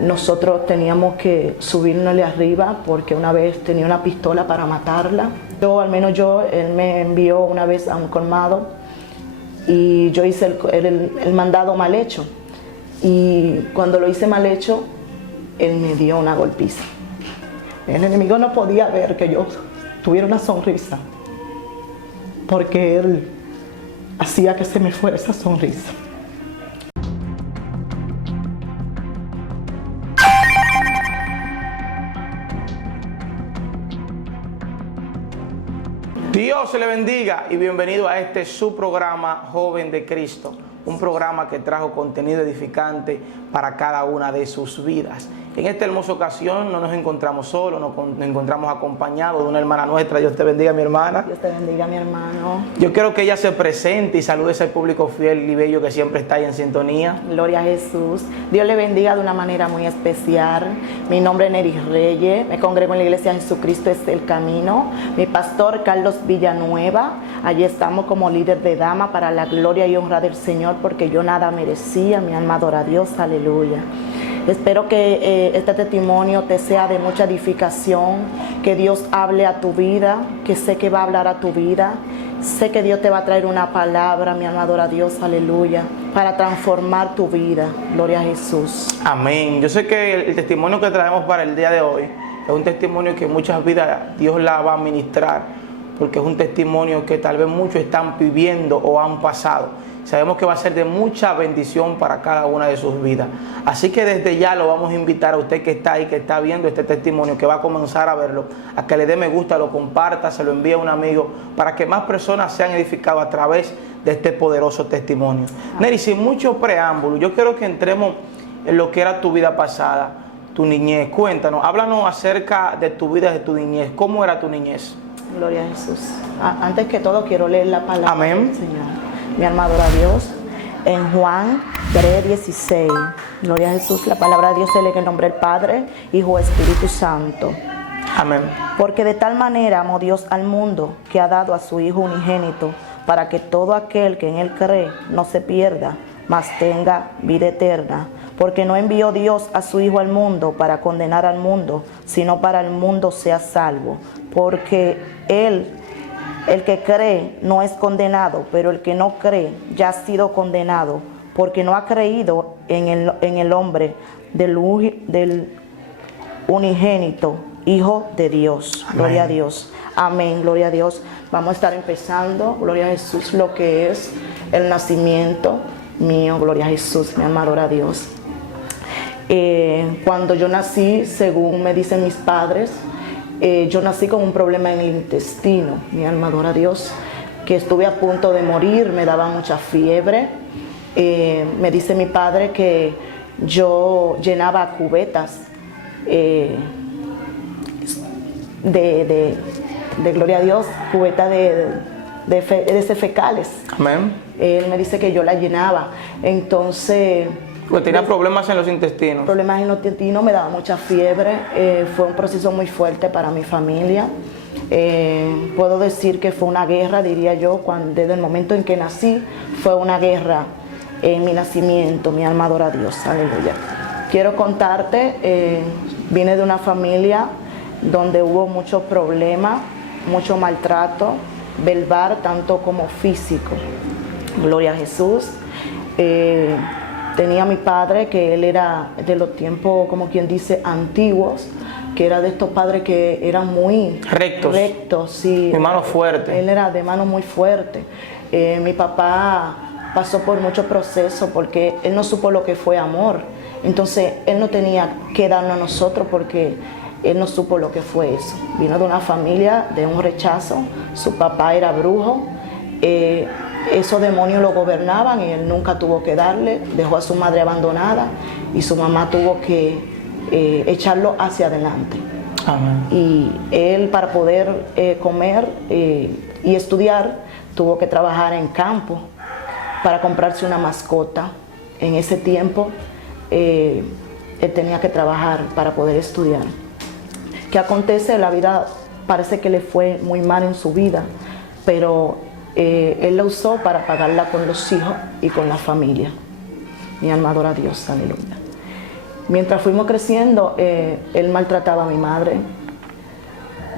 nosotros teníamos que subirnosle arriba porque una vez tenía una pistola para matarla. Él me envió una vez a un colmado y yo hice el mandado mal hecho. Y cuando lo hice mal hecho, él me dio una golpiza. El enemigo no podía ver que yo tuviera una sonrisa, porque él hacía que se me fuera esa sonrisa. Dios le bendiga y bienvenido a este su programa Joven de Cristo, un programa que trajo contenido edificante para cada una de sus vidas. En esta hermosa ocasión no nos encontramos solos, nos encontramos acompañados de una hermana nuestra. Dios te bendiga, mi hermana. Dios te bendiga, mi hermano. Yo quiero que ella se presente y salude a ese público fiel y bello que siempre está ahí en sintonía. Gloria a Jesús. Dios le bendiga de una manera muy especial. Mi nombre es Neris Reyes, me congrego en la iglesia Jesucristo es el Camino. Mi pastor Carlos Villanueva, allí estamos como líder de dama para la gloria y honra del Señor, porque yo nada merecía. Mi alma adora a Dios, aleluya. Espero que este testimonio te sea de mucha edificación, que Dios hable a tu vida, que sé que va a hablar a tu vida. Sé que Dios te va a traer una palabra, mi alma adora a Dios, aleluya, para transformar tu vida. Gloria a Jesús. Amén. Yo sé que el testimonio que traemos para el día de hoy es un testimonio que muchas vidas Dios la va a ministrar, porque es un testimonio que tal vez muchos están viviendo o han pasado. Sabemos que va a ser de mucha bendición para cada una de sus vidas. Así que desde ya lo vamos a invitar a usted que está ahí, que está viendo este testimonio, que va a comenzar a verlo, a que le dé me gusta, lo comparta, se lo envíe a un amigo, para que más personas sean edificadas a través de este poderoso testimonio. Neri, sin mucho preámbulo, yo quiero que entremos en lo que era tu vida pasada, tu niñez. Cuéntanos, háblanos acerca de tu vida, de tu niñez. ¿Cómo era tu niñez? Gloria a Jesús. Antes que todo quiero leer la palabra Amén. del Señor. Mi alma adora a Dios. En Juan 3:16, gloria a Jesús, la palabra de Dios se lee en el nombre del Padre, Hijo, Espíritu Santo. Amén. Porque de tal manera amó Dios al mundo, que ha dado a su Hijo unigénito, para que todo aquel que en Él cree no se pierda, mas tenga vida eterna. Porque no envió Dios a su Hijo al mundo para condenar al mundo, sino para el mundo sea salvo. Porque el que cree no es condenado, pero el que no cree ya ha sido condenado, porque no ha creído en el nombre del unigénito Hijo de Dios. Amén. Gloria a Dios. Amén, gloria a Dios. Vamos a estar empezando, gloria a Jesús, lo que es el nacimiento mío. Gloria a Jesús, mi alma adora a Dios. Cuando yo nací, según me dicen mis padres, yo nací con un problema en el intestino, mi alma adora a Dios, que estuve a punto de morir, me daba mucha fiebre. Me dice mi padre que yo llenaba cubetas de gloria a Dios, cubetas de fecales. Amén. Él me dice que yo la llenaba, entonces... Pues tenía problemas en los intestinos. Problemas en los intestinos, me daba mucha fiebre. Fue un proceso muy fuerte para mi familia. Puedo decir que fue una guerra, diría yo, desde el momento en que nací, fue una guerra en mi nacimiento. Mi alma adora a Dios, aleluya. Quiero contarte, vine de una familia donde hubo muchos problemas, mucho maltrato, verbal tanto como físico. Gloria a Jesús. Tenía a mi padre, que él era de los tiempos, como quien dice, antiguos, que era de estos padres que eran muy rectos, sí. De mano fuerte. Él era de mano muy fuerte. Mi papá pasó por muchos procesos porque él no supo lo que fue amor. Entonces, él no tenía que darnos a nosotros porque él no supo lo que fue eso. Vino de una familia de un rechazo, su papá era brujo. Esos demonios lo gobernaban y él nunca tuvo que darle, dejó a su madre abandonada y su mamá tuvo que echarlo hacia adelante. Amén. Y él, para poder comer y estudiar, tuvo que trabajar en campo para comprarse una mascota. En ese tiempo él tenía que trabajar para poder estudiar. ¿Qué acontece? La vida parece que le fue muy mal en su vida, pero él la usó para pagarla con los hijos y con la familia. Mi alma adora a Dios, aleluya. Mientras fuimos creciendo, él maltrataba a mi madre.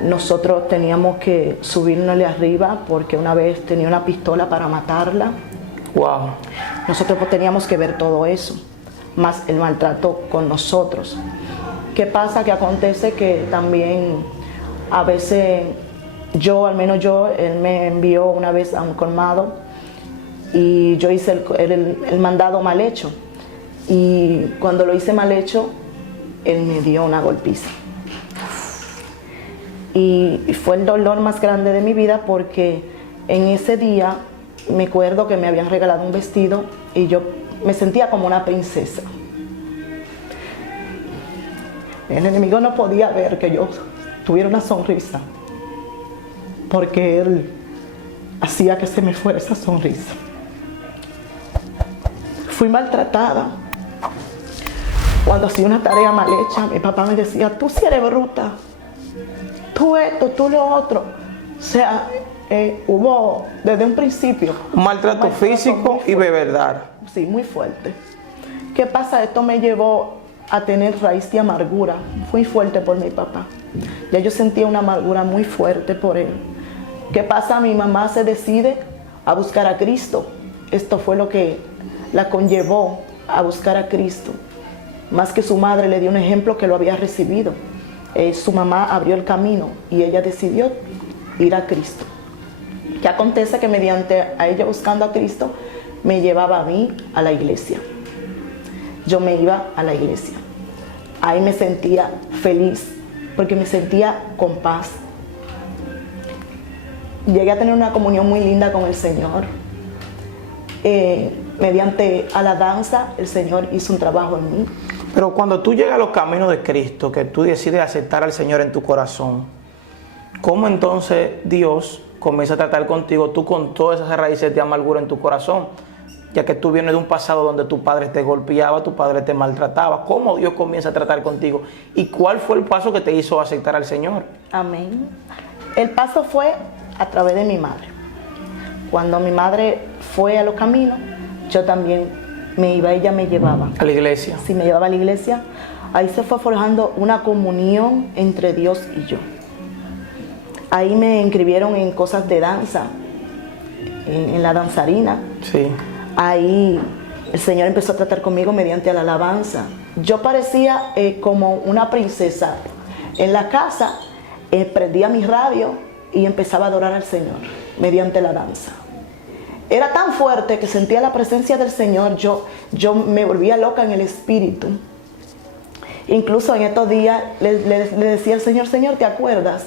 Nosotros teníamos que subirnosle arriba porque una vez tenía una pistola para matarla. Wow. Nosotros pues teníamos que ver todo eso, más el maltrato con nosotros. ¿Qué pasa? Que acontece que también a veces al menos yo, él me envió una vez a un colmado y yo hice el mandado mal hecho. Y cuando lo hice mal hecho, él me dio una golpiza. Y fue el dolor más grande de mi vida porque en ese día me acuerdo que me habían regalado un vestido y yo me sentía como una princesa. El enemigo no podía ver que yo tuviera una sonrisa porque él hacía que se me fuera esa sonrisa. Fui maltratada. Cuando hacía una tarea mal hecha, mi papá me decía, tú sí eres bruta, tú esto, tú lo otro. O sea, hubo desde un principio Un maltrato físico y verbal. Sí, muy fuerte. ¿Qué pasa? Esto me llevó a tener raíz de amargura muy fuerte por mi papá. Ya yo sentía una amargura muy fuerte por él. ¿Qué pasa? Mi mamá se decide a buscar a Cristo. Esto fue lo que la conllevó a buscar a Cristo. Más que su madre le dio un ejemplo que lo había recibido. Su mamá abrió el camino y ella decidió ir a Cristo. ¿Qué acontece? Que mediante a ella buscando a Cristo, me llevaba a mí a la iglesia. Yo me iba a la iglesia. Ahí me sentía feliz, porque me sentía con paz. Llegué a tener una comunión muy linda con el Señor. Mediante a la danza, el Señor hizo un trabajo en mí. Pero cuando tú llegas a los caminos de Cristo, que tú decides aceptar al Señor en tu corazón, ¿cómo entonces Dios comienza a tratar contigo, tú con todas esas raíces de amargura en tu corazón? Ya que tú vienes de un pasado donde tu padre te golpeaba, tu padre te maltrataba. ¿Cómo Dios comienza a tratar contigo? ¿Y cuál fue el paso que te hizo aceptar al Señor? Amén. El paso fue a través de mi madre. Cuando mi madre fue a los caminos, yo también me iba, ella me llevaba. A la iglesia. Sí, me llevaba a la iglesia. Ahí se fue forjando una comunión entre Dios y yo. Ahí me inscribieron en cosas de danza, en la danzarina. Sí. Ahí el Señor empezó a tratar conmigo mediante la alabanza. Yo parecía como una princesa. En la casa prendía mi radio y empezaba a adorar al Señor mediante la danza. Era tan fuerte que sentía la presencia del Señor, yo me volvía loca en el espíritu. Incluso en estos días le decía al Señor, Señor, ¿te acuerdas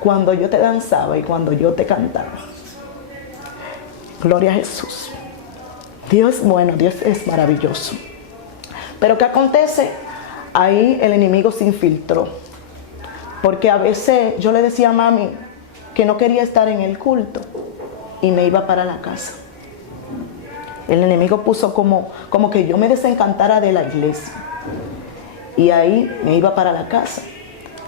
cuando yo te danzaba y cuando yo te cantaba? Gloria a Jesús. Dios es bueno, Dios es maravilloso. Pero ¿qué acontece? Ahí el enemigo se infiltró. Porque a veces yo le decía a mami que no quería estar en el culto y me iba para la casa. El enemigo puso como que yo me desencantara de la iglesia. Y ahí me iba para la casa.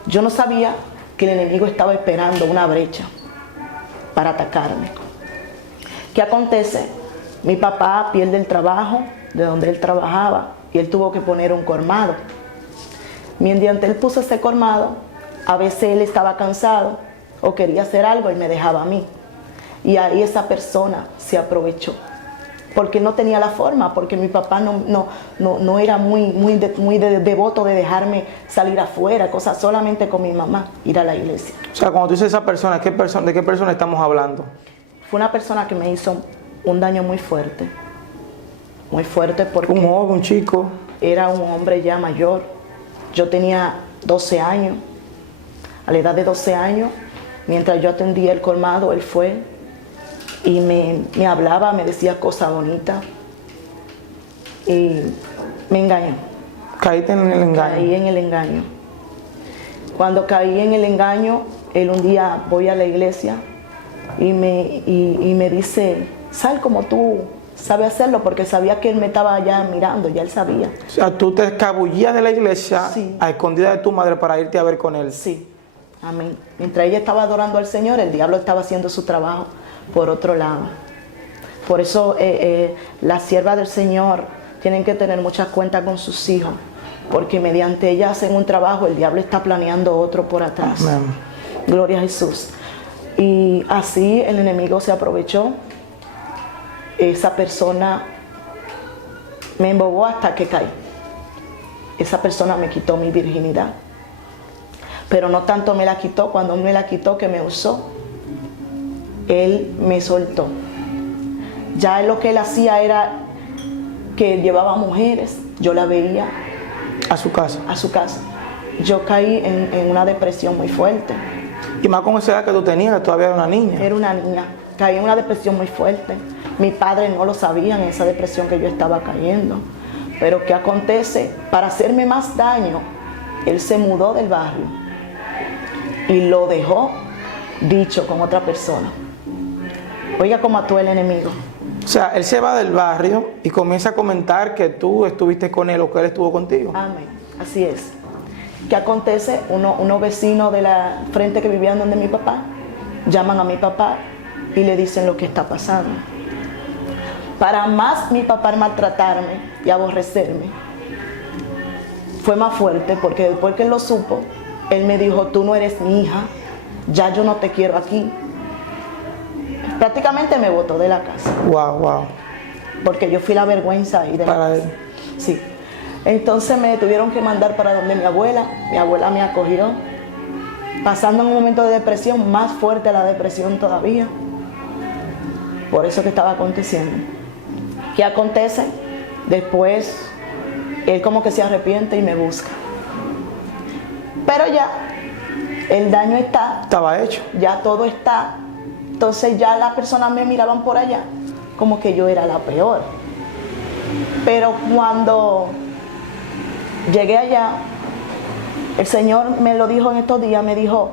Yo no sabía que el enemigo estaba esperando una brecha para atacarme. ¿Qué acontece? Mi papá pierde el trabajo de donde él trabajaba y él tuvo que poner un colmado. Mediante él puso ese colmado, a veces él estaba cansado o quería hacer algo y me dejaba a mí. Y ahí esa persona se aprovechó. Porque no tenía la forma, porque mi papá no era muy devoto de dejarme salir afuera, cosas solamente con mi mamá, ir a la iglesia. O sea, cuando tú dices esa persona, ¿de qué persona estamos hablando? Fue una persona que me hizo un daño muy fuerte porque... Un joven, un chico. Era un hombre ya mayor. Yo tenía 12 años. A la edad de 12 años, mientras yo atendía el colmado, él fue y me hablaba, me decía cosas bonitas y me engañó. Caíste en el engaño. Caí en el engaño. Cuando caí en el engaño, él un día voy a la iglesia y me dice, sal como tú sabes hacerlo, porque sabía que él me estaba ya mirando, ya él sabía. O sea, tú te escabullías de la iglesia, sí, a escondidas de tu madre para irte a ver con él. Sí, amén. Mientras ella estaba adorando al Señor, el diablo estaba haciendo su trabajo por otro lado. Por eso las siervas del Señor tienen que tener muchas cuentas con sus hijos. porque mediante ella hacen un trabajo, el diablo está planeando otro por atrás. Amén. Gloria a Jesús. Y así el enemigo se aprovechó. Esa persona me embobó hasta que caí. Esa persona me quitó mi virginidad. Pero no tanto me la quitó, cuando me la quitó, que me usó, él me soltó. Ya lo que él hacía era que llevaba mujeres, yo la veía A su casa. a su casa. Yo caí en una depresión muy fuerte. Y más con esa edad que tú tenías, que todavía era una niña. Era una niña, caí en una depresión muy fuerte. Mi padre no lo sabía en esa depresión que yo estaba cayendo. Pero ¿qué acontece? Para hacerme más daño, él se mudó del barrio y lo dejó dicho con otra persona. Oiga cómo actuó el enemigo. O sea, él se va del barrio y comienza a comentar que tú estuviste con él o que él estuvo contigo. Amén, así es. ¿Qué acontece? Unos vecinos de la frente que vivían donde mi papá llaman a mi papá y le dicen lo que está pasando. Para más mi papá maltratarme y aborrecerme, fue más fuerte, porque después que él lo supo, él me dijo: tú no eres mi hija, ya yo no te quiero aquí. Prácticamente me botó de la casa. Wow, wow. Porque yo fui la vergüenza ahí de la Para casa. él. Sí. Entonces me tuvieron que mandar para donde mi abuela me acogió, pasando en un momento de depresión, más fuerte la depresión todavía, por eso que estaba aconteciendo. ¿Qué acontece? Después, él como que se arrepiente y me busca. Pero ya, el daño está, Estaba hecho. ya todo está. Entonces ya las personas me miraban por allá como que yo era la peor. Pero cuando llegué allá, el Señor me lo dijo en estos días, me dijo: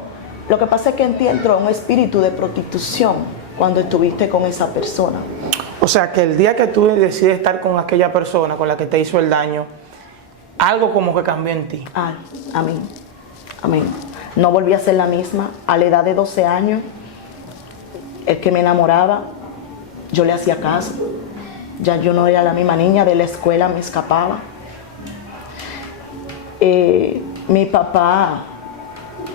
lo que pasa es que en ti entró un espíritu de prostitución cuando estuviste con esa persona. O sea, que el día que tú decides estar con aquella persona con la que te hizo el daño, algo como que cambió en ti. Ay, amén, amén. No volví a ser la misma. A la edad de 12 años, el que me enamoraba, yo le hacía caso. Ya yo no era la misma niña, de la escuela me escapaba. Mi papá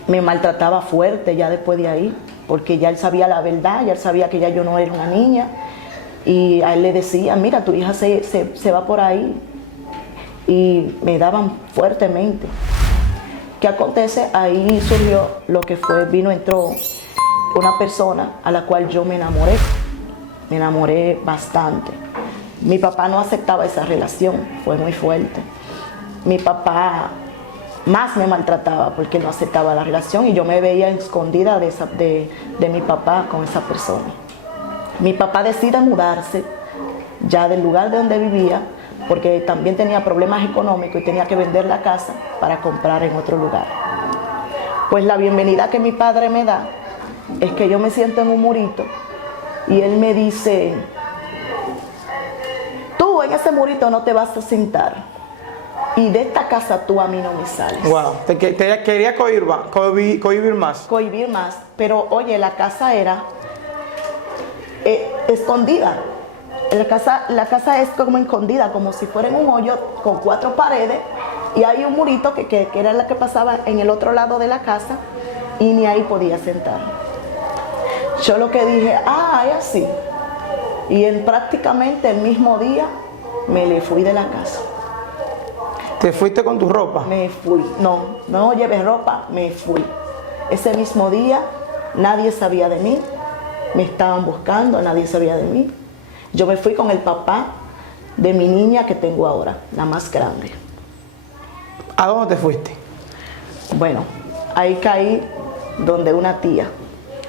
me maltrataba fuerte ya después de ahí, porque ya él sabía la verdad, ya él sabía que ya yo no era una niña. Y a él le decía: mira, tu hija se va por ahí. Y me daban fuertemente. ¿Qué acontece? Ahí surgió lo que fue, entró una persona a la cual yo me enamoré bastante. Mi papá no aceptaba esa relación, fue muy fuerte. Mi papá más me maltrataba porque no aceptaba la relación y yo me veía escondida de mi papá con esa persona. Mi papá decide mudarse ya del lugar de donde vivía, porque también tenía problemas económicos y tenía que vender la casa para comprar en otro lugar. Pues la bienvenida que mi padre me da es que yo me siento en un murito y él me dice: tú en ese murito no te vas a sentar y de esta casa tú a mí no me sales. Wow. Te quería cohibir más. Cohibir más, pero oye, la casa era escondida. La casa es como escondida, como si fuera en un hoyo con 4 paredes y hay un murito que era la que pasaba en el otro lado de la casa y ni ahí podía sentar. Yo lo que dije: es así. Y prácticamente el mismo día me le fui de la casa. ¿Te fuiste con tu ropa? Me fui. No llevé ropa, me fui. Ese mismo día nadie sabía de mí. Me estaban buscando, nadie sabía de mí. Yo me fui con el papá de mi niña que tengo ahora, la más grande. ¿A dónde te fuiste? Bueno, ahí caí donde una tía,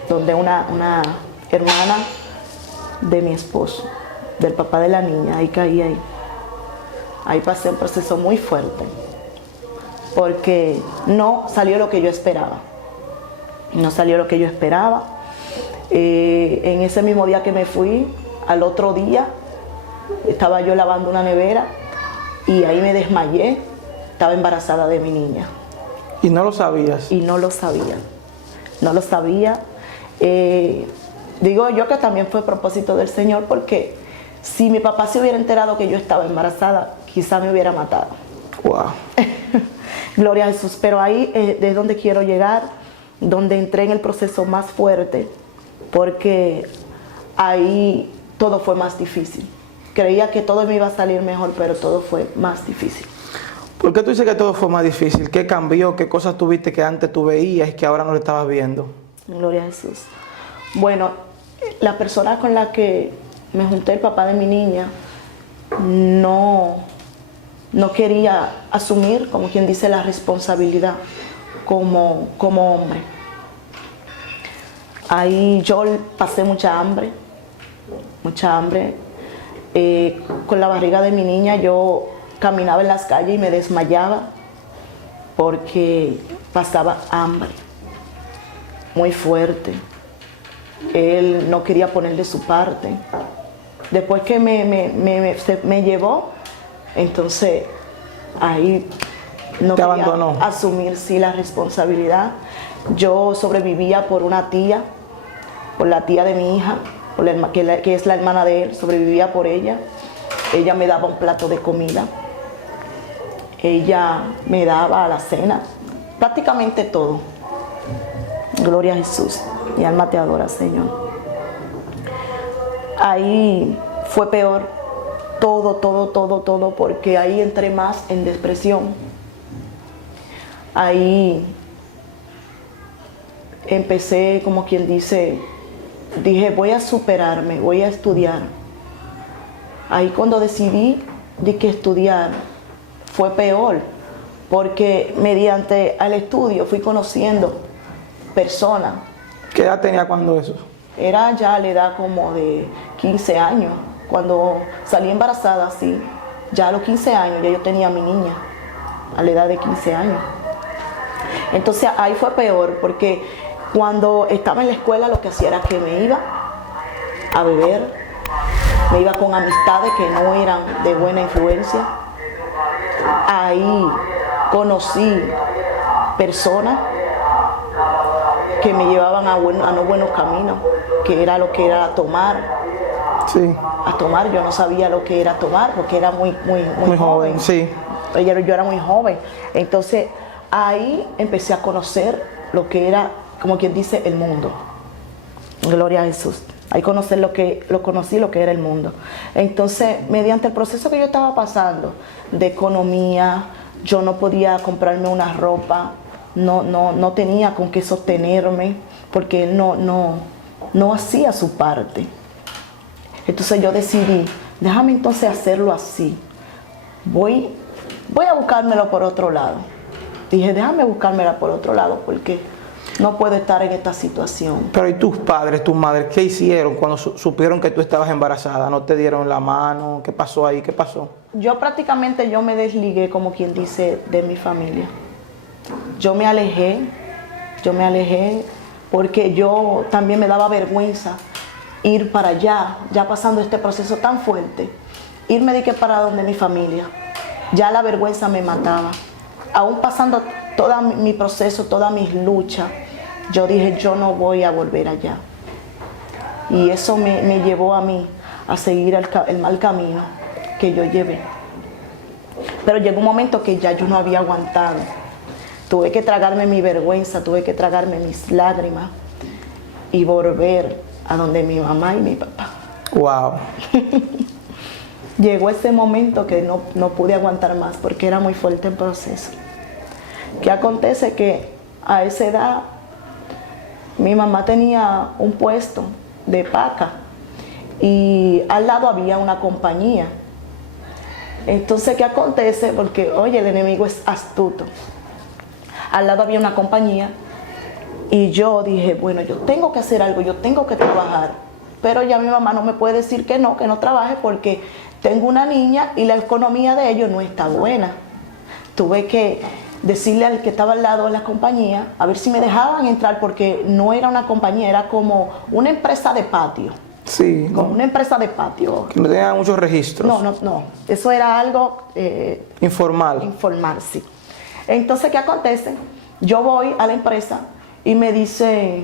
donde una hermana de mi esposo, del papá de la niña. Ahí caí ahí. Ahí pasé un proceso muy fuerte, porque no salió lo que yo esperaba. No salió lo que yo esperaba. En ese mismo día que me fui, al otro día, estaba yo lavando una nevera y ahí me desmayé. Estaba embarazada de mi niña. ¿Y no lo sabías? Y no lo sabía. No lo sabía. Digo yo que también fue propósito del Señor, porque si mi papá se hubiera enterado que yo estaba embarazada, quizá me hubiera matado. Wow. Gloria a Jesús. Pero ahí es donde quiero llegar, donde entré en el proceso más fuerte, porque ahí todo fue más difícil. Creía que todo me iba a salir mejor, pero todo fue más difícil. ¿Por qué tú dices que todo fue más difícil? ¿Qué cambió? ¿Qué cosas tuviste que antes tú veías y que ahora no lo estabas viendo? Gloria a Jesús. Bueno, la persona con la que me junté, el papá de mi niña, no quería asumir, como quien dice, la responsabilidad como hombre. Ahí yo pasé mucha hambre. Con la barriga de mi niña yo caminaba en las calles y me desmayaba porque pasaba hambre muy fuerte. Él no quería poner de su parte. Después que me llevó, entonces ahí no Te quería abandonó. asumir la responsabilidad. Yo sobrevivía por una tía, por la tía de mi hija, que es la hermana de él, sobrevivía por ella. Ella me daba un plato de comida. Ella me daba a la cena, prácticamente todo. Gloria a Jesús. Mi alma te adora, Señor. Ahí fue peor, todo, porque ahí entré más en depresión. Ahí empecé, como quien dice, dije, voy a superarme, voy a estudiar. Ahí cuando decidí de que estudiar fue peor, porque mediante el estudio fui conociendo personas. ¿Qué edad tenía cuando eso? Era ya a la edad como de 15 años. Cuando salí embarazada, sí, ya a los 15 años ya yo tenía a mi niña, a la edad de 15 años. Entonces ahí fue peor, porque cuando estaba en la escuela lo que hacía era que me iba a beber, me iba con amistades que no eran de buena influencia. Ahí conocí personas que me llevaban a no buenos caminos, que era lo que era tomar. Sí. A tomar, yo no sabía lo que era tomar porque era muy joven. Sí. Yo era muy joven. Entonces ahí empecé a conocer lo que era, como quien dice, el mundo. Gloria a Jesús. Ahí conocí lo que era el mundo. Entonces, mediante el proceso que yo estaba pasando de economía, yo no podía comprarme una ropa, no tenía con qué sostenerme, porque él no hacía su parte. Entonces yo decidí, déjame entonces hacerlo así. Voy a buscármelo por otro lado. Dije, déjame buscármela por otro lado, porque no puedo estar en esta situación. Pero ¿y tus padres, tus madres, qué hicieron cuando supieron que tú estabas embarazada? ¿No te dieron la mano? ¿Qué pasó ahí? ¿Qué pasó? Yo prácticamente me desligué, como quien dice, de mi familia. Yo me alejé porque yo también me daba vergüenza ir para allá, ya pasando este proceso tan fuerte, irme de que para donde mi familia. Ya la vergüenza me mataba. Aún pasando todo mi proceso, todas mis luchas, yo dije, yo no voy a volver allá. Y eso me llevó a mí a seguir el mal camino que yo llevé. Pero llegó un momento que ya yo no había aguantado. Tuve que tragarme mi vergüenza, tuve que tragarme mis lágrimas y volver a donde mi mamá y mi papá. Wow. Llegó ese momento que no pude aguantar más porque era muy fuerte el proceso. ¿Qué acontece? Que a esa edad mi mamá tenía un puesto de paca y al lado había una compañía. Entonces, ¿qué acontece? Porque, oye, el enemigo es astuto. Al lado había una compañía y yo dije, bueno, yo tengo que hacer algo, yo tengo que trabajar. Pero ya mi mamá no me puede decir que no trabaje porque tengo una niña y la economía de ellos no está buena. Tuve que decirle al que estaba al lado de la compañía a ver si me dejaban entrar, porque no era una compañía, era como una empresa de patio. Sí. Como una empresa de patio. Que no tenía muchos registros. No. Eso era algo informal, sí. Entonces, ¿qué acontece? Yo voy a la empresa y me dice,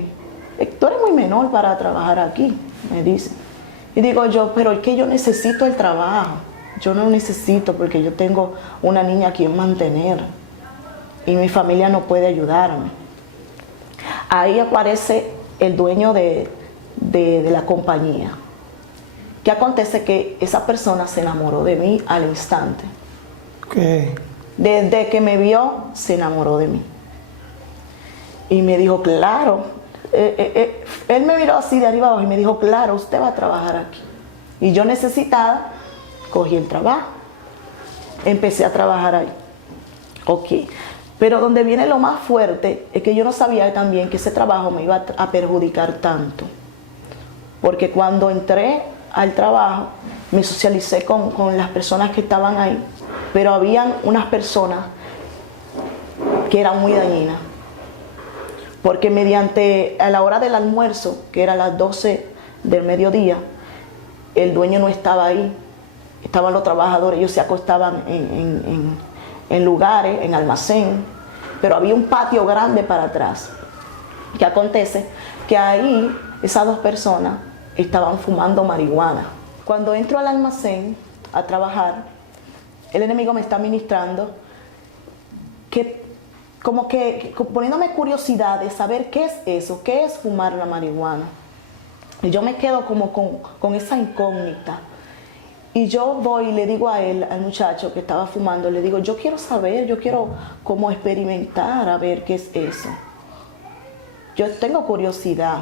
tú eres muy menor para trabajar aquí, me dice. Y digo yo, pero es que yo necesito el trabajo. Yo no necesito porque yo tengo una niña a quien mantener. y mi familia no puede ayudarme. Ahí aparece el dueño de la compañía. ¿Qué acontece? Que esa persona se enamoró de mí al instante. Okay. Desde que me vio, se enamoró de mí. Y me dijo, claro, él me miró así de arriba abajo y me dijo, claro, usted va a trabajar aquí. Y yo necesitada, cogí el trabajo. Empecé a trabajar ahí. Ok. Pero donde viene lo más fuerte es que yo no sabía también que ese trabajo me iba a perjudicar tanto. Porque cuando entré al trabajo, me socialicé con las personas que estaban ahí, pero habían unas personas que eran muy dañinas. Porque a la hora del almuerzo, que era las 12 del mediodía, el dueño no estaba ahí, estaban los trabajadores, ellos se acostaban en lugares, en almacén, pero había un patio grande para atrás. ¿Qué acontece? Que ahí esas dos personas estaban fumando marihuana. Cuando entro al almacén a trabajar, el enemigo me está ministrando como que poniéndome curiosidad de saber qué es eso, qué es fumar la marihuana. Y yo me quedo como con esa incógnita. Y yo voy y le digo a él, al muchacho que estaba fumando, le digo, yo quiero saber, yo quiero como experimentar a ver qué es eso. Yo tengo curiosidad.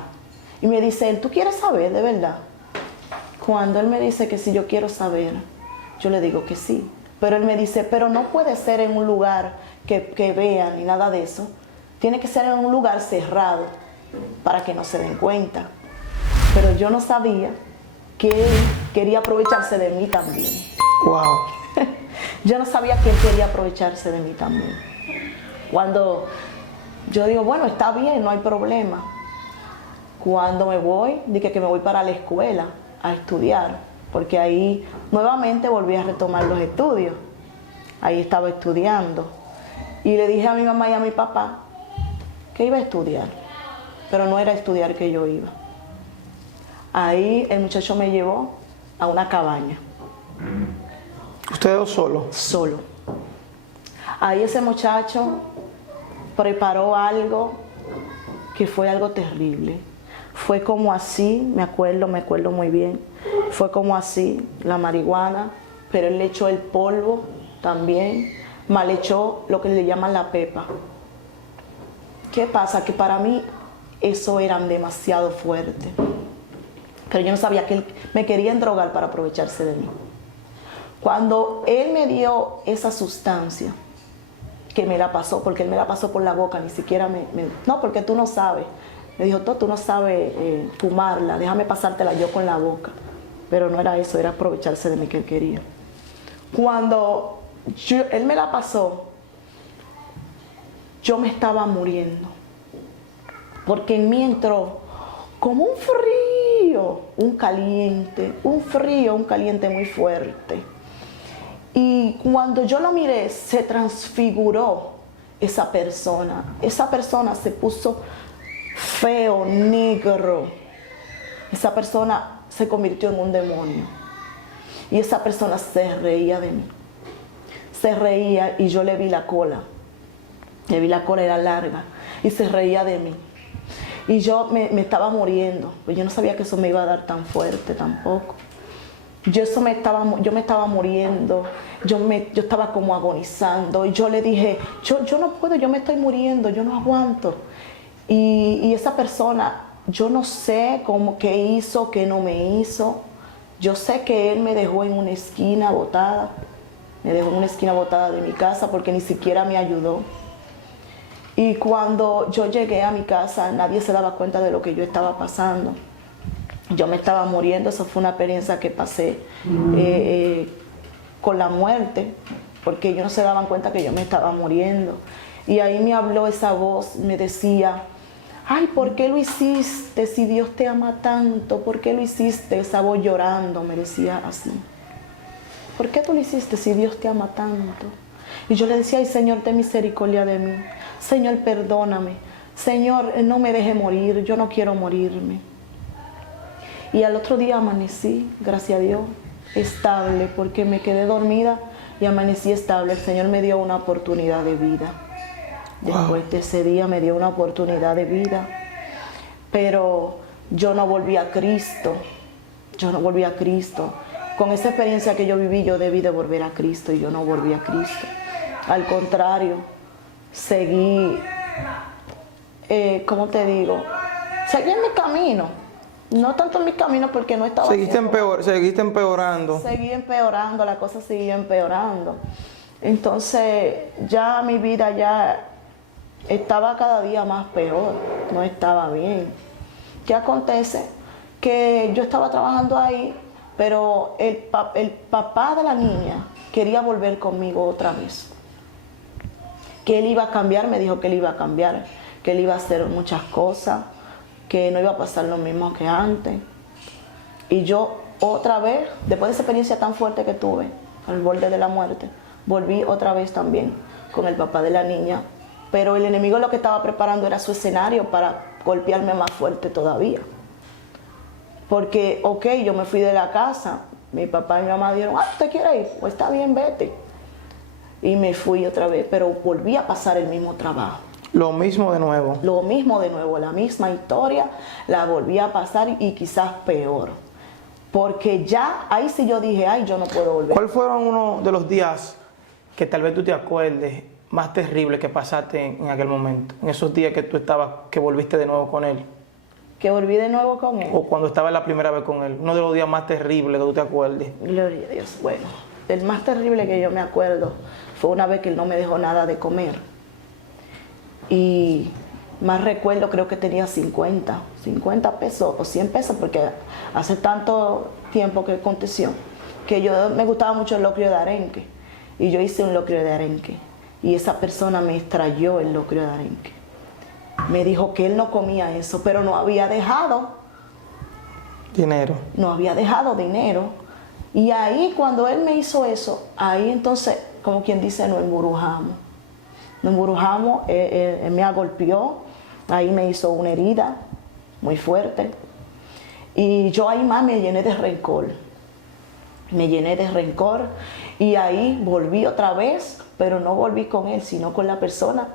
Y me dice él, ¿tú quieres saber de verdad? Cuando él me dice que si yo quiero saber, yo le digo que sí. Pero él me dice, pero no puede ser en un lugar que vean ni nada de eso. Tiene que ser en un lugar cerrado para que no se den cuenta. Pero yo no sabía que él quería aprovecharse de mí también. Wow. Yo no sabía que él quería aprovecharse de mí también. Cuando yo digo, bueno, está bien, no hay problema. Cuando me voy, dije que me voy para la escuela a estudiar, porque ahí nuevamente volví a retomar los estudios. Ahí estaba estudiando. Y le dije a mi mamá y a mi papá que iba a estudiar, pero no era a estudiar que yo iba. Ahí el muchacho me llevó a una cabaña. ¿Ustedes dos solos? Solo. Ahí ese muchacho preparó algo que fue algo terrible. Fue como así, me acuerdo muy bien. Fue como así, la marihuana, pero él le echó el polvo también. Mal echó lo que le llaman la pepa. ¿Qué pasa? Que para mí eso era demasiado fuerte. Pero yo no sabía que él me quería endrogar para aprovecharse de mí. Cuando él me dio esa sustancia, que me la pasó, porque él me la pasó por la boca, ni siquiera no, porque tú no sabes. Me dijo, tú no sabes fumarla, déjame pasártela yo con la boca. Pero no era eso, era aprovecharse de mí que él quería. Cuando él me la pasó, yo me estaba muriendo. Porque en mí entró como un frío, un caliente muy fuerte. Y cuando yo lo miré, se transfiguró esa persona. Esa persona se puso feo, negro. Esa persona se convirtió en un demonio. Y esa persona se reía de mí. Se reía y yo le vi la cola. Le vi la cola, era larga. Y se reía de mí. Y yo me estaba muriendo. Pues yo no sabía que eso me iba a dar tan fuerte tampoco. Yo me estaba muriendo. Yo estaba como agonizando. Y yo le dije, yo no puedo, yo me estoy muriendo, yo no aguanto. Y esa persona, yo no sé qué hizo, qué no me hizo. Yo sé que él me dejó en una esquina botada. Me dejó en una esquina botada de mi casa porque ni siquiera me ayudó. Y cuando yo llegué a mi casa, nadie se daba cuenta de lo que yo estaba pasando. Yo me estaba muriendo, esa fue una experiencia que pasé con la muerte, porque ellos no se daban cuenta que yo me estaba muriendo. Y ahí me habló esa voz, me decía, ay, ¿por qué lo hiciste si Dios te ama tanto? ¿Por qué lo hiciste? Esa voz llorando me decía así. ¿Por qué tú lo hiciste si Dios te ama tanto? Y yo le decía, ay, Señor, ten misericordia de mí. Señor, perdóname. Señor, no me deje morir, yo no quiero morirme. Y al otro día amanecí, gracias a Dios, estable, porque me quedé dormida y amanecí estable. El Señor me dio una oportunidad de vida. Después de ese día me dio una oportunidad de vida, pero yo no volví a Cristo. Yo no volví a Cristo. Con esa experiencia que yo viví, yo debí de volver a Cristo y yo no volví a Cristo. Al contrario, seguí, ¿cómo te digo? Seguí en mi camino. No tanto en mi camino porque no estaba... Seguiste empeorando. Seguí empeorando, la cosa seguía empeorando. Entonces ya mi vida ya estaba cada día más peor, no estaba bien. ¿Qué acontece? Que yo estaba trabajando ahí, pero el papá de la niña quería volver conmigo otra vez. Que él iba a cambiar, me dijo que él iba a cambiar, que él iba a hacer muchas cosas, que no iba a pasar lo mismo que antes. Y yo otra vez, después de esa experiencia tan fuerte que tuve, al borde de la muerte, volví otra vez también con el papá de la niña. Pero el enemigo lo que estaba preparando era su escenario para golpearme más fuerte todavía. Porque, ok, yo me fui de la casa, mi papá y mi mamá dijeron, ¿usted quiere ir? Pues está bien, vete. Y me fui otra vez, pero volví a pasar el mismo trabajo. Lo mismo de nuevo. Lo mismo de nuevo, la misma historia, la volví a pasar y quizás peor. Porque ya, ahí sí yo dije, ay, yo no puedo volver. ¿Cuál fueron uno de los días que tal vez tú te acuerdes más terrible que pasaste en aquel momento? En esos días que tú estabas, que volviste de nuevo con él. Que volví de nuevo con él. O cuando estabas la primera vez con él. Uno de los días más terribles que tú te acuerdes. Gloria a Dios. Bueno, el más terrible que yo me acuerdo fue una vez que él no me dejó nada de comer. Y más recuerdo, creo que tenía 50 pesos o 100 pesos, porque hace tanto tiempo que aconteció, que yo me gustaba mucho el locrio de arenque. Y yo hice un locrio de arenque. Y esa persona me extrayó el locrio de arenque. Me dijo que él no comía eso, pero no había dejado dinero. No había dejado dinero. Y ahí cuando él me hizo eso, ahí entonces, como quien dice, nos emburujamos. Nos emburujamos, él me agolpeó, ahí me hizo una herida muy fuerte. Y yo ahí más me llené de rencor. Me llené de rencor y ahí volví otra vez, pero no volví con él, sino con la persona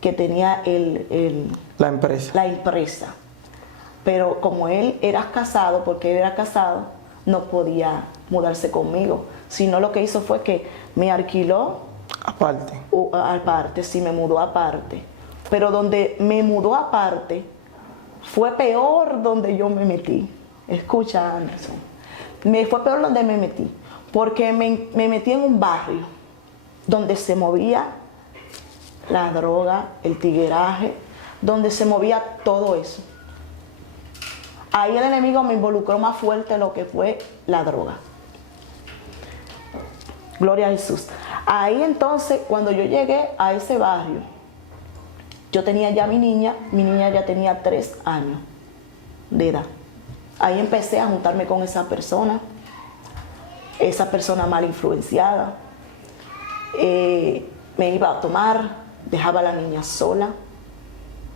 que tenía la empresa. La empresa. Pero como él era casado, porque él era casado, no podía mudarse conmigo, sino lo que hizo fue que me alquiló aparte, sí, me mudó aparte. Pero donde me mudó aparte fue peor donde yo me metí. Escucha, Anderson, fue peor donde me metí, porque me metí en un barrio donde se movía la droga, el tigueraje, donde se movía todo eso. Ahí el enemigo me involucró más fuerte en lo que fue la droga. Gloria a Jesús. Ahí entonces, cuando yo llegué a ese barrio, yo tenía ya mi niña ya tenía 3 años de edad. Ahí empecé a juntarme con esa persona mal influenciada. Me iba a tomar, dejaba a la niña sola,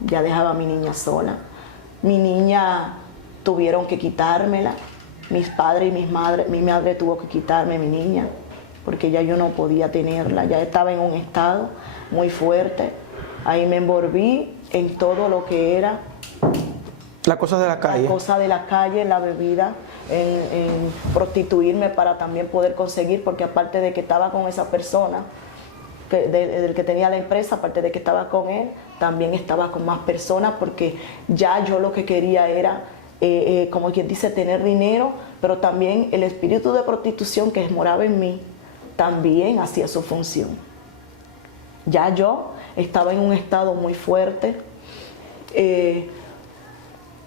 ya dejaba a mi niña sola. Mi niña tuvieron que quitármela, mis padres y mi madre tuvo que quitarme a mi niña, porque ya yo no podía tenerla, ya estaba en un estado muy fuerte. Ahí me envolví en todo lo que era las cosas de la calle. Las cosas de la calle, la bebida, en prostituirme para también poder conseguir, porque aparte de que estaba con esa persona, del que tenía la empresa, aparte de que estaba con él, también estaba con más personas, porque ya yo lo que quería era, como quien dice, tener dinero, pero también el espíritu de prostitución que moraba en mí, también hacía su función. Ya yo estaba en un estado muy fuerte,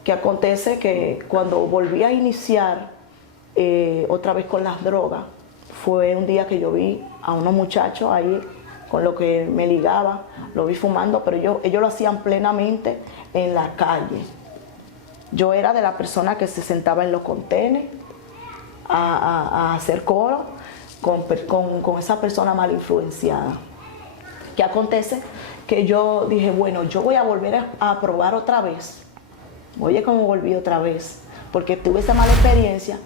que acontece que cuando volví a iniciar otra vez con las drogas, fue un día que yo vi a unos muchachos ahí con lo que me ligaba, lo vi fumando, pero ellos lo hacían plenamente en la calle. Yo era de la persona que se sentaba en los contenedores a hacer coro con esa persona mal influenciada. ¿Qué acontece? Que yo dije, bueno, yo voy a volver a probar otra vez. Oye, cómo volví otra vez, porque tuve esa mala experiencia,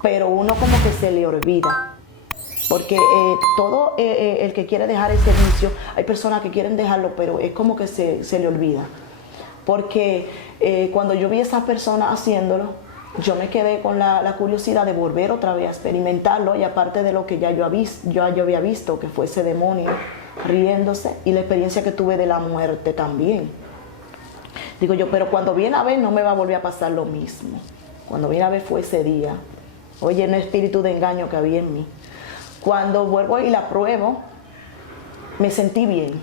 pero uno como que se le olvida. Porque todo el que quiere dejar el servicio, hay personas que quieren dejarlo, pero es como que se le olvida. Porque cuando yo vi a esas personas haciéndolo, yo me quedé con la curiosidad de volver otra vez a experimentarlo, y aparte de lo que ya yo había visto, que fue ese demonio riéndose, y la experiencia que tuve de la muerte también. Digo yo, pero cuando viene a ver no me va a volver a pasar lo mismo. Cuando viene a ver fue ese día. Oye, un espíritu de engaño que había en mí. Cuando vuelvo y la pruebo, me sentí bien.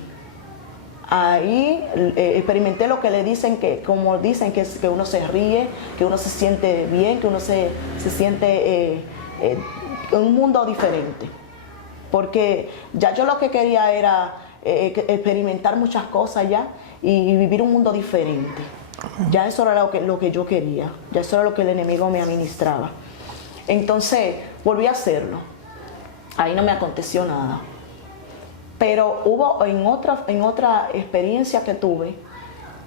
Ahí experimenté lo que le dicen, que como dicen que uno se ríe, que uno se siente bien, que uno se siente en un mundo diferente. Porque ya yo lo que quería era experimentar muchas cosas ya y vivir un mundo diferente. Ya eso era lo que yo quería, ya eso era lo que el enemigo me administraba. Entonces volví a hacerlo. Ahí no me aconteció nada. Pero hubo en otra experiencia que tuve,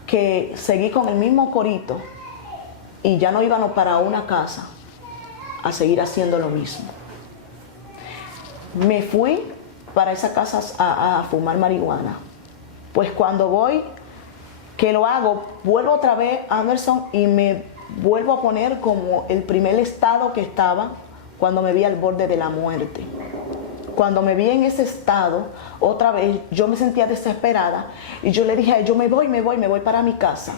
que seguí con el mismo corito y ya no íbamos para una casa a seguir haciendo lo mismo. Me fui para esa casa a fumar marihuana. Pues cuando voy, que lo hago, vuelvo otra vez a Anderson y me vuelvo a poner como el primer estado que estaba cuando me vi al borde de la muerte. Cuando me vi en ese estado, otra vez yo me sentía desesperada y yo le dije a ellos, me voy para mi casa,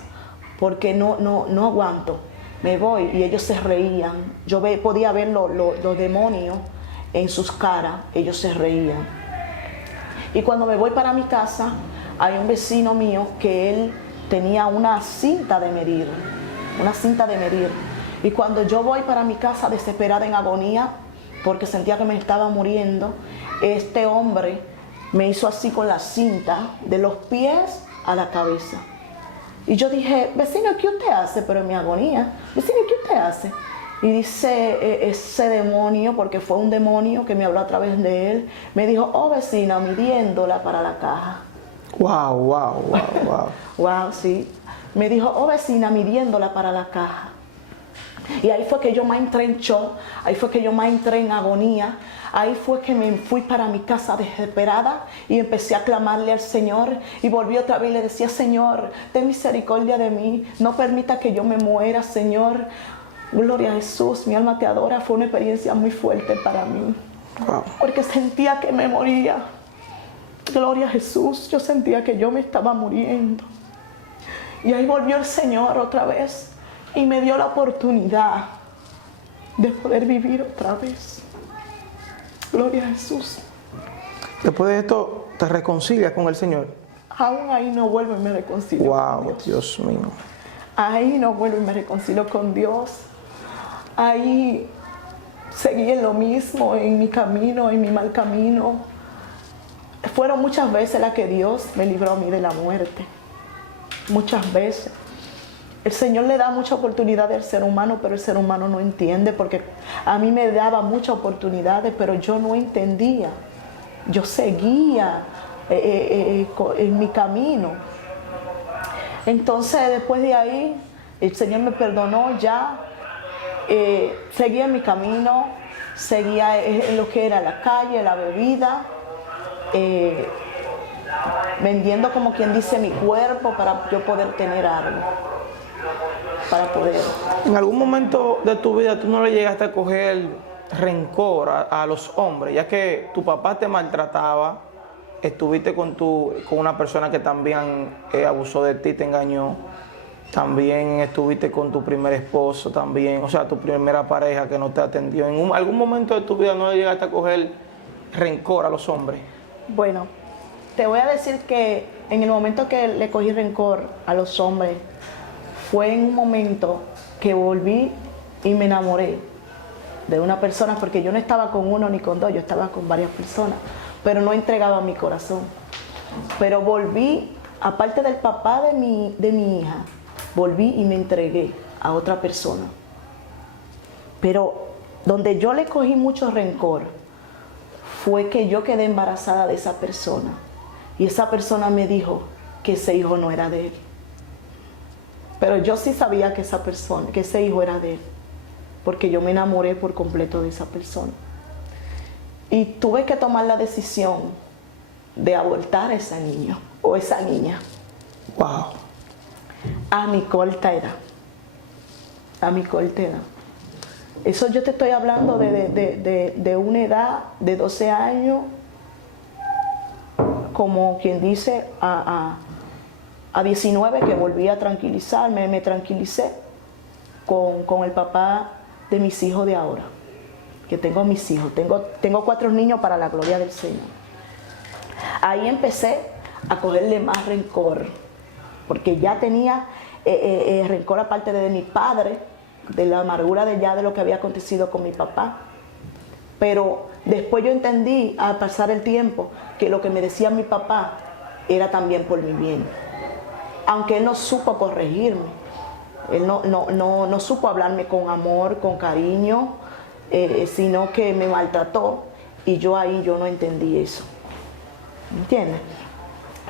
porque no aguanto, me voy. Y ellos se reían, yo podía ver los demonios en sus caras, ellos se reían. Y cuando me voy para mi casa, hay un vecino mío que él tenía una cinta de medir. Y cuando yo voy para mi casa desesperada en agonía, porque sentía que me estaba muriendo, este hombre me hizo así con la cinta, de los pies a la cabeza. Y yo dije, vecino, ¿qué usted hace? Pero en mi agonía, vecino, ¿qué usted hace? Y dice ese demonio, porque fue un demonio que me habló a través de él, me dijo, oh vecina, midiéndola para la caja. Wow, sí. Me dijo, oh vecina, midiéndola para la caja. Y ahí fue que yo más entré en shock, ahí fue que yo más entré en agonía, ahí fue que me fui para mi casa desesperada y empecé a clamarle al Señor y volví otra vez y le decía, Señor, ten misericordia de mí, no permita que yo me muera, Señor. Gloria a Jesús, mi alma te adora. Fue una experiencia muy fuerte para mí, porque sentía que me moría. Gloria a Jesús, yo sentía que yo me estaba muriendo. Y ahí volvió el Señor otra vez y me dio la oportunidad de poder vivir otra vez. Gloria a Jesús. Después de esto, ¿te reconcilias con el Señor? Aún ahí no vuelvo y me reconcilio con Dios. Dios mío. Ahí no vuelvo y me reconcilio con Dios. Ahí seguí en lo mismo, en mi camino, en mi mal camino. Fueron muchas veces las que Dios me libró a mí de la muerte. Muchas veces. El Señor le da mucha oportunidad al ser humano, pero el ser humano no entiende, porque a mí me daba muchas oportunidades, pero yo no entendía. Yo seguía en mi camino. Entonces, después de ahí, el Señor me perdonó ya. Seguía en mi camino, seguía en lo que era la calle, la bebida, vendiendo, como quien dice, mi cuerpo para yo poder tener algo. Para poder. ¿En algún momento de tu vida tú no le llegaste a coger rencor a los hombres, ya que tu papá te maltrataba, estuviste con una persona que también abusó de ti, te engañó, también estuviste con tu primer esposo también, o sea, tu primera pareja que no te atendió? ¿En algún momento de tu vida no le llegaste a coger rencor a los hombres? Bueno, te voy a decir que en el momento que le cogí rencor a los hombres, fue en un momento que volví y me enamoré de una persona, porque yo no estaba con uno ni con dos, yo estaba con varias personas, pero no entregaba mi corazón. Pero volví, aparte del papá de mi hija, volví y me entregué a otra persona. Pero donde yo le cogí mucho rencor fue que yo quedé embarazada de esa persona, y esa persona me dijo que ese hijo no era de él. Pero yo sí sabía que ese hijo era de él, porque yo me enamoré por completo de esa persona. Y tuve que tomar la decisión de abortar a ese niño o esa niña. Wow. A mi corta edad. A mi corta edad. Eso yo te estoy hablando de una edad de 12 años, como quien dice, a 19, que volví a tranquilizarme, me tranquilicé con el papá de mis hijos de ahora, que tengo mis hijos, tengo 4 niños para la gloria del Señor. Ahí empecé a cogerle más rencor, porque ya tenía rencor aparte de mi padre, de la amargura de lo que había acontecido con mi papá. Pero después yo entendí, al pasar el tiempo, que lo que me decía mi papá era también por mi bien. Aunque él no supo corregirme, él no supo hablarme con amor, con cariño, sino que me maltrató, y yo ahí no entendí eso. ¿Entiendes?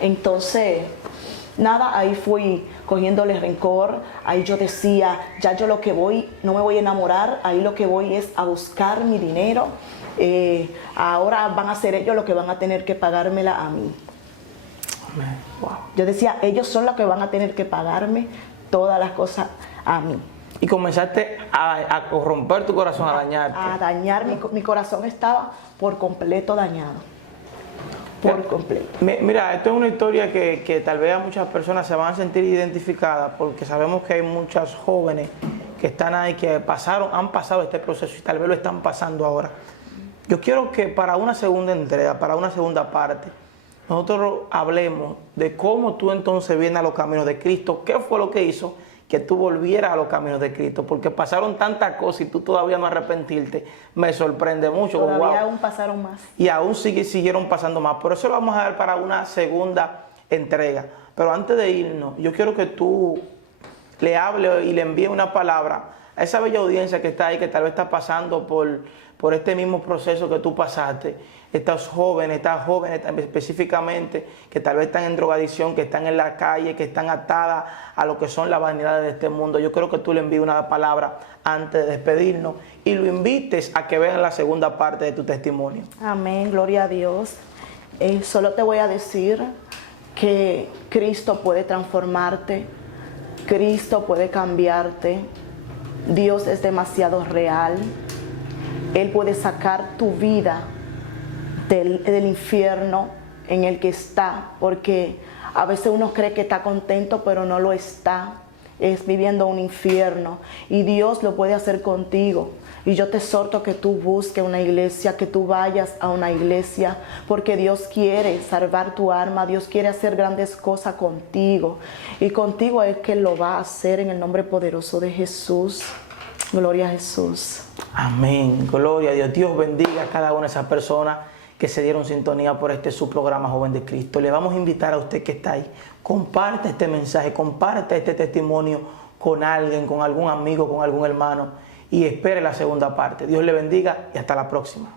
Entonces, nada, ahí fui cogiéndole rencor. Ahí yo decía, ya yo lo que voy, no me voy a enamorar, ahí lo que voy es a buscar mi dinero. Ahora van a ser ellos los que van a tener que pagármela a mí. Wow. Yo decía, ellos son los que van a tener que pagarme todas las cosas a mí. Y comenzaste a corromper tu corazón, a dañarte. A dañar, mi corazón estaba por completo dañado. Por completo. Mira, esto es una historia que tal vez a muchas personas se van a sentir identificadas, porque sabemos que hay muchas jóvenes que están ahí, que han pasado este proceso y tal vez lo están pasando ahora. Yo quiero que para una segunda entrega, para una segunda parte, nosotros hablemos de cómo tú entonces vienes a los caminos de Cristo. ¿Qué fue lo que hizo que tú volvieras a los caminos de Cristo? Porque pasaron tantas cosas y tú todavía no arrepentirte, me sorprende mucho. Todavía aún pasaron más. Y aún siguieron pasando más. Por eso lo vamos a dar para una segunda entrega. Pero antes de irnos, yo quiero que tú le hables y le envíes una palabra a esa bella audiencia que está ahí, que tal vez está pasando por este mismo proceso que tú pasaste. Estas jóvenes específicamente, que tal vez están en drogadicción, que están en la calle, que están atadas a lo que son las vanidades de este mundo. Yo creo que tú le envíes una palabra antes de despedirnos y lo invites a que vean la segunda parte de tu testimonio. Amén, gloria a Dios. Solo te voy a decir que Cristo puede transformarte, Cristo puede cambiarte. Dios es demasiado real. Él puede sacar tu vida del infierno en el que está, porque a veces uno cree que está contento, pero no lo está. Es viviendo un infierno, y Dios lo puede hacer contigo. Y yo te exhorto que tú busques una iglesia, que tú vayas a una iglesia, porque Dios quiere salvar tu alma, Dios quiere hacer grandes cosas contigo, y contigo es que lo va a hacer en el nombre poderoso de Jesús. Gloria a Jesús. Amén, gloria a Dios. Dios bendiga a cada una de esas personas que se dieron sintonía por su programa Joven de Cristo. Le vamos a invitar a usted que está ahí, comparte este mensaje, comparte este testimonio con alguien, con algún amigo, con algún hermano, y espere la segunda parte. Dios le bendiga y hasta la próxima.